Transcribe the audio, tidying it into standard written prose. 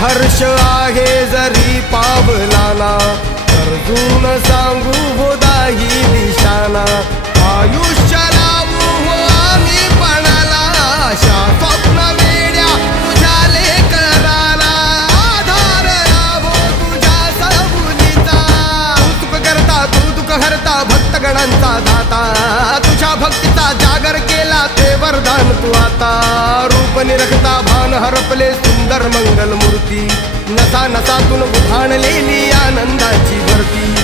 हर्ष आहे जरी पावलाना, अर्जुन सांगू बोधाही दिशाना. आयुष्य लावू हो आम्ही पणाला, आशा स्वप्न वेड्या तुझ्या लेकराला. आधार लाभो तुझ्या सबुलीचा, कौतुक करता तू दुःख हरता भक्तगणांचा दाता. तुझ्या भक्तीचा जागर केला ते वरदान तू आता. रूप निरखता भान हरपले सुंदर मंगल मूर्ती, नसा नसातून उभाणलेली आनंदाची भरती.